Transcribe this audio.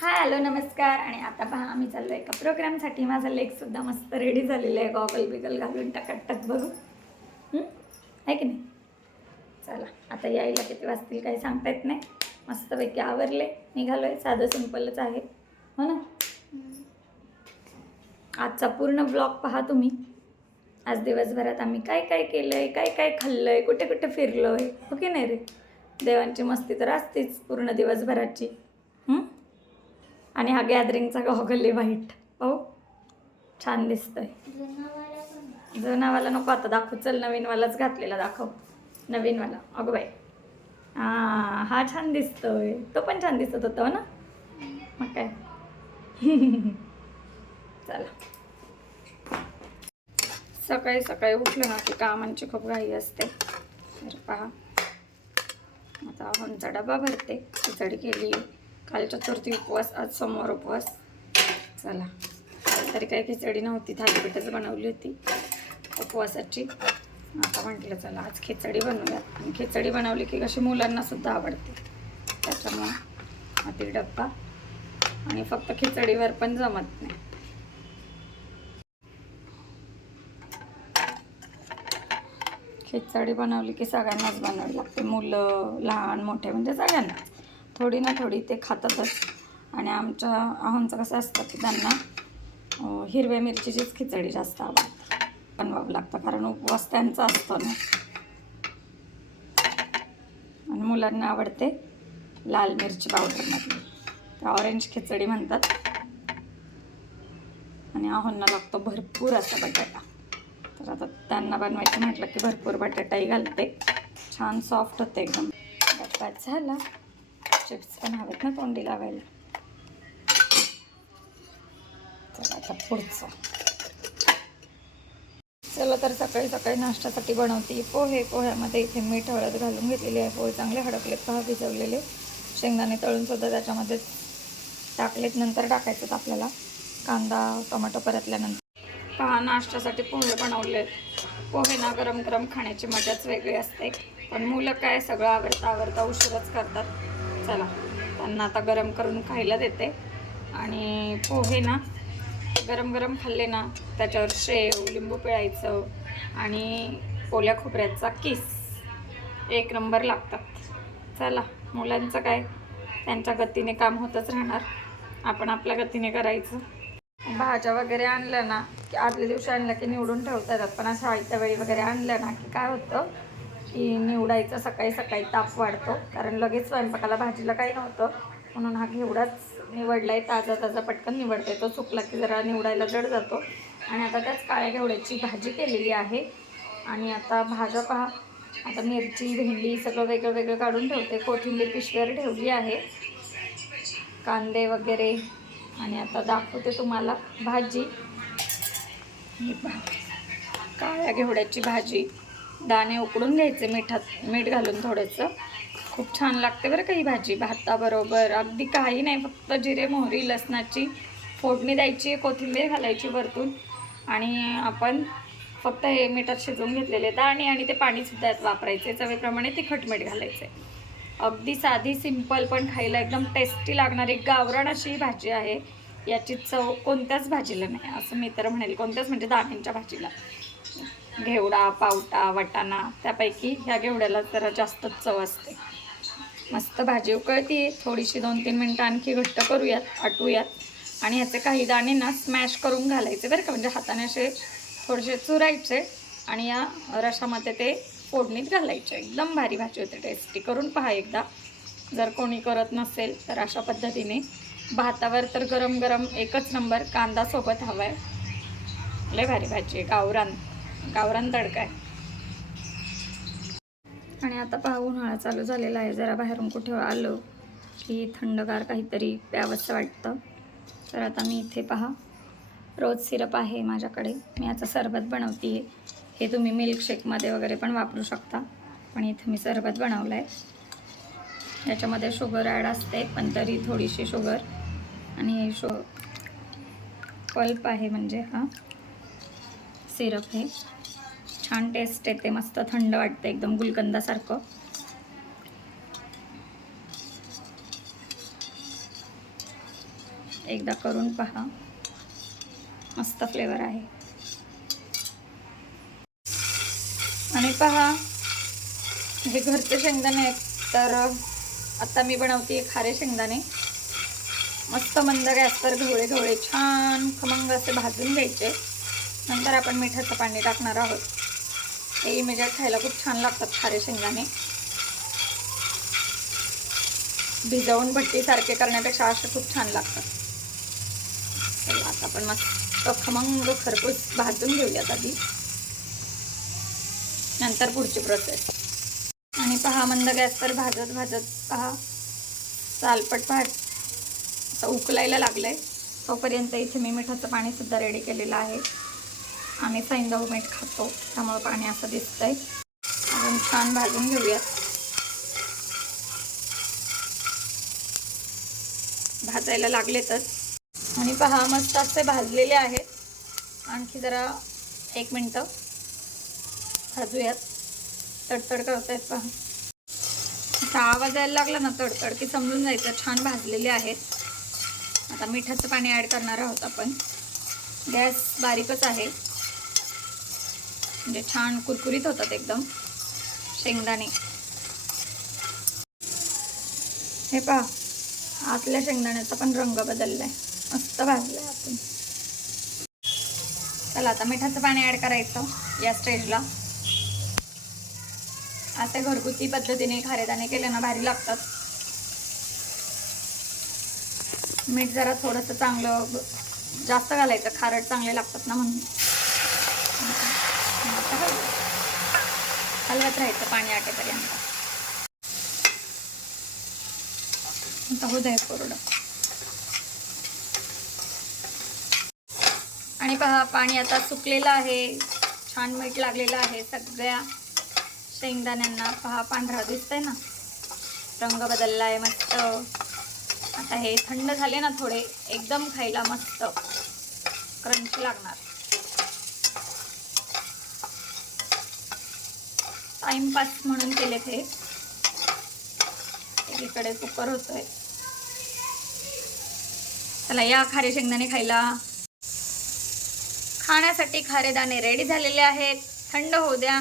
Hi hello नमस्कार. आणि आता पहा आम्ही चाललो एका प्रोग्रामसाठी. माझा लेगसुद्धा मस्त रेडी झालेला आहे. गॉगल बिगल घालून टकाटक बघू. आहे की नाही? चला आता यायला किती वाजतील काही सांगता येत नाही. मस्तपैकी आवरले निघालो आहे साधं सिंपलच आहे. हो ना? आजचा पूर्ण ब्लॉग पहा तुम्ही. आज दिवसभरात आम्ही काय काय केलं आहे काय काय खाल्लं आहे कुठे कुठे फिरलो आहे हो की नाही रे? देवांची मस्ती तर असतेच पूर्ण दिवसभराची. आणि हा गॅदरिंगचा गॉगल व्हाईट हो छान दिसतंय. जुनावाला नको आता दाखव. चल नवीनवालाच घातलेला दाखव. नवीनवाला. अगं बाई. हां हा छान दिसतोय. तो पण छान दिसत होता हो ना? मग काय? चला. सकाळी सकाळी उठलं ना की कामांची खूप घाई असते. तर पहा. आता अहोंचा डबा भरते. खिचडी केली काल चतुर्थी उपवास आज सोमवार उपवास. चला. तरी काही खिचडी नव्हती थालीपीठच बनवली होती उपवासाची. आता म्हटलं चला आज खिचडी बनवूया. आणि खिचडी बनवली की कशी मुलांना सुद्धा आवडते. त्याच्यामुळं आधी डब्बा. आणि फक्त खिचडीवर पण जमत नाही. खिचडी बनवली की सगळ्यांनाच बनवावी लागते. मुलं लहान मोठे म्हणजे सगळ्यांनाच. थोडी ना थोडी ते खातातच. आणि आमच्या आहोंचं कसं असतं की त्यांना हिरव्या मिरचीचीच खिचडी जास्त आवडते. बनवावं लागतं कारण उपवास त्यांचा असतो ना. आणि मुलांना आवडते लाल मिरची पावडरमधली. तर ऑरेंज खिचडी म्हणतात. आणि आहोंना लागतो भरपूर असा बटाटा. तर आता त्यांना बनवायचं म्हटलं की भरपूर बटाटाही घालते. छान सॉफ्ट होते एकदम. डब्बा झाला. चिप्स पण हवेत ना तोंडी लावायला. चला आता पुढचं. चला तर सकाळी सकाळी नाश्त्यासाठी बनवते. पोहे पोह्यामध्ये इथे मीठ हळद घालून घेतलेले आहे. पोहे चांगले हडकलेत पहा भिजवलेले. शेंगदाणे तळून सुद्धा त्याच्यामध्ये टाकलेत. नंतर टाकायचं आपल्याला कांदा टोमॅटो परतल्यानंतर. पहा नाश्त्यासाठी पोहे बनवले पोहे ना गरम गरम खाण्याची मजाच वेगळी असते. पण मुलं काय सगळं आवडता आवडता उशीरच करतात. चला. त्यांना आता गरम करून खायला देते. आणि पोहे ना गरम गरम खाल्ले ना त्याच्यावर शेव लिंबू पिळायचं आणि ओल्या खोबऱ्याचा किस. एक नंबर लागतात. चला मुलांचं काय? त्यांच्या गतीने काम होतच राहणार. आपण आपल्या गतीने करायचं. भाज्या वगैरे आणल्या ना की आदल्या दिवशी आणल्या की निवडून ठेवता येतात पण अशा आयत्या वेळी वगैरे आणल्या ना की काय होतं? की निवडायचं सकाळी सकाळी ताप वाढतो. कारण लगेच स्वयंपाकाला भाजीला काही नव्हतं. म्हणून हा घेवडाच निवडला आहे ताजा ताजा पटकन निवडता तो चुकला की जरा निवडायला जड जातो. आणि आता त्याच काळ्या घेवड्याची भाजी केलेली आहे. आणि आता भाज्या पहा. आता मिरची भेंडी सगळं वेगळं वेगळं काढून ठेवते. कोथिंबीर पिशवीवर ठेवली आहे. कांदे वगैरे. आणि आता दाखवते तुम्हाला भाजी. काळ्या घेवड्याची भाजी. दाणे उकडून घ्यायचे मिठात मीठ घालून थोडंसं. खूप छान लागते बरं का ही भाजी. भाताबरोबर अगदी काही नाही फक्त जिरे मोहरी लसणाची फोडणी द्यायची कोथिंबीर घालायची वरतून. आणि आपण फक्त हे मिठात शिजवून घेतलेले दाणे आणि ते पाणीसुद्धा यात वापरायचे. चवीप्रमाणे तिखट मीठ घालायचे. अगदी साधी सिंपल पण खायला एकदम टेस्टी लागणारी गावरण अशी ही भाजी आहे. याची चव कोणत्याच भाजीला नाही. असं मी तर म्हणेल कोणत्याच म्हणजे दाण्यांच्या भाजीला. घेवडा पावटा वाटाणा त्यापैकी ह्या घेवड्याला जरा जास्तच चव असते. मस्त भाजी उकळती थोडीशी दोन तीन मिनटं आणखी घट्ट करूयात आटूयात आणि ह्याचे काही दाणे ना स्मॅश करून घालायचे बरं का म्हणजे हाताने असे थोडेसे चुरायचे आणि या रशामध्ये ते फोडणीत घालायचे. एकदम भारी भाजी होते टेस्टी करून पहा एकदा. जर कोणी करत नसेल तर अशा पद्धतीने. भातावर तर गरम गरम एकच नंबर कांदासोबत हवा आहे लय भारी भाजी आहे गावरान. गावरान तडका आहे. आणि आता पहा उन्हाळा चालू झालेला आहे. जरा बाहेरून कुठे आलो की थंडगार काहीतरी प्यावंसं वाटतं. तर आता मी इथे पहा रोज सिरप आहे माझ्याकडे. मी याचं सरबत बनवते आहे हे तुम्ही मिल्कशेकमध्ये वगैरे पण वापरू शकता. पण इथे मी सरबत बनवलं आहे याच्यामध्ये शुगर ॲड असते पण तरी थोडीशी शुगर. आणि हे शो पल्प आहे म्हणजे हा. सिरप हे. छान टेस्ट येते मस्त थंड वाटते एकदम गुलकंदासारखं एकदा करून पहा. मस्त फ्लेवर आहे. आणि पहा हे घरचे शेंगदाणे आहेत तर आता मी बनवते खारे शेंगदाणे. मस्त मंद गॅसवर घवळे घवळे छान खमंग असे भाजून घ्यायचे. नंतर आपण मिठाचं पाणी टाकणार आहोत. ते इमिजिएट खायला खूप छान लागतात खारे शेंगदाणे. भिजवून भट्टीसारखे करण्यापेक्षा असे खूप छान लागतात. चला आता आपण मस्त खमंग खरपूस भाजून घेऊयात आधी. नंतर पुढची प्रोसेस आणि पहा मंद गॅसवर भाजत भाजत पहा. सालपट भाज असं उकलायला लागलंय. तोपर्यंत इथे मी मिठाचं पाणी सुद्धा रेडी केलेलं आहे. आम्ही सैंदव मीठ खातो. त्यामुळं पाणी असं दिसतंय. अजून छान भाजून घेऊयात. भाजायला लागलेतच आणि पहा मस्त असे भाजलेले आहेत. आणखी जरा एक मिनटं भाजूयात. तडतड करतायत पहा. आता आवाज यायला लागला ना तडतड की समजून जायचं. छान भाजलेले आहेत. आता मिठाचं पाणी ॲड करणार आहोत आपण. गॅस बारीकच आहे. म्हणजे छान कुरकुरीत होतात एकदम. शेंगदाणे. हे पहा आतल्या शेंगदाण्याचा पण रंग बदललाय. मस्त भाजलाय आपण. चला आता मिठाचं पाणी ॲड करायचं या स्टेजला असे घरगुती पद्धतीने खारेदाणे केले ना भारी लागतात. मीठ जरा थोडंसं चांगलं जास्त घालायचं खारट चांगले लागतात ना म्हणून आता हलवू. हलवत राहायचं पाणी आटेपर्यंत. आता होऊ आहे कोरडं. आणि पहा पाणी आता सुकलेलं आहे. छान मीठ लागलेलं आहे. सगळ्या शेंगदाण्यांना पहा पांढरा दिसतंय ना. रंग बदलला आहे मस्त. आता हे थंड झाले ना थोडे एकदम खायला मस्त. क्रंच लागणार. टाइमपास म्हणून केले ते. एकीकडे कुकर होतोय. चला या खारे शेंगदाणे खायला. खाण्यासाठी खारेदाणे रेडी झालेले आहेत. थंड होऊ द्या.